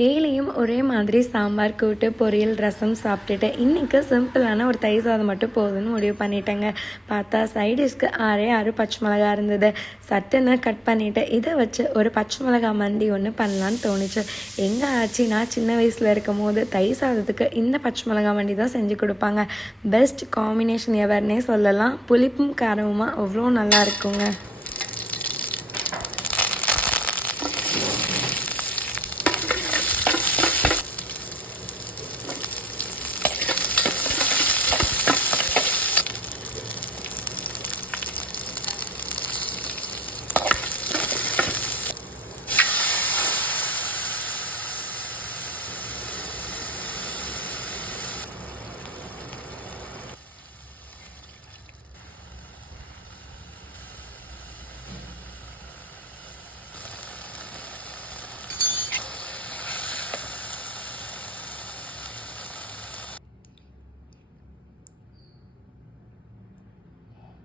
டெய்லியும் ஒரே மாதிரி சாம்பார், கூட்டு, பொரியல், ரசம் சாப்பிட்டுட்டு இன்றைக்கி சிம்பிளான ஒரு தயிர் சாதம் மட்டும் போதும்னு முடிவு பண்ணிட்டேங்க. பார்த்தா சைடிஷ்க்கு 6 பச்சை மிளகா இருந்தது. சட்டுன்னு கட் பண்ணிவிட்டு இதை வச்சு ஒரு பச்சை மிளகா மந்தி ஒன்று பண்ணலான்னு தோணுச்சு. எங்கே ஆச்சு, நான் சின்ன வயசில் இருக்கும் போது தயிர் சாதத்துக்கு இந்த பச்சை மிளகா மந்தி தான் செஞ்சு கொடுப்பாங்க. பெஸ்ட் காம்பினேஷன் எவர்னே சொல்லலாம். புளிப்பும் காரமுமா அவ்வளோ நல்லா இருக்குங்க.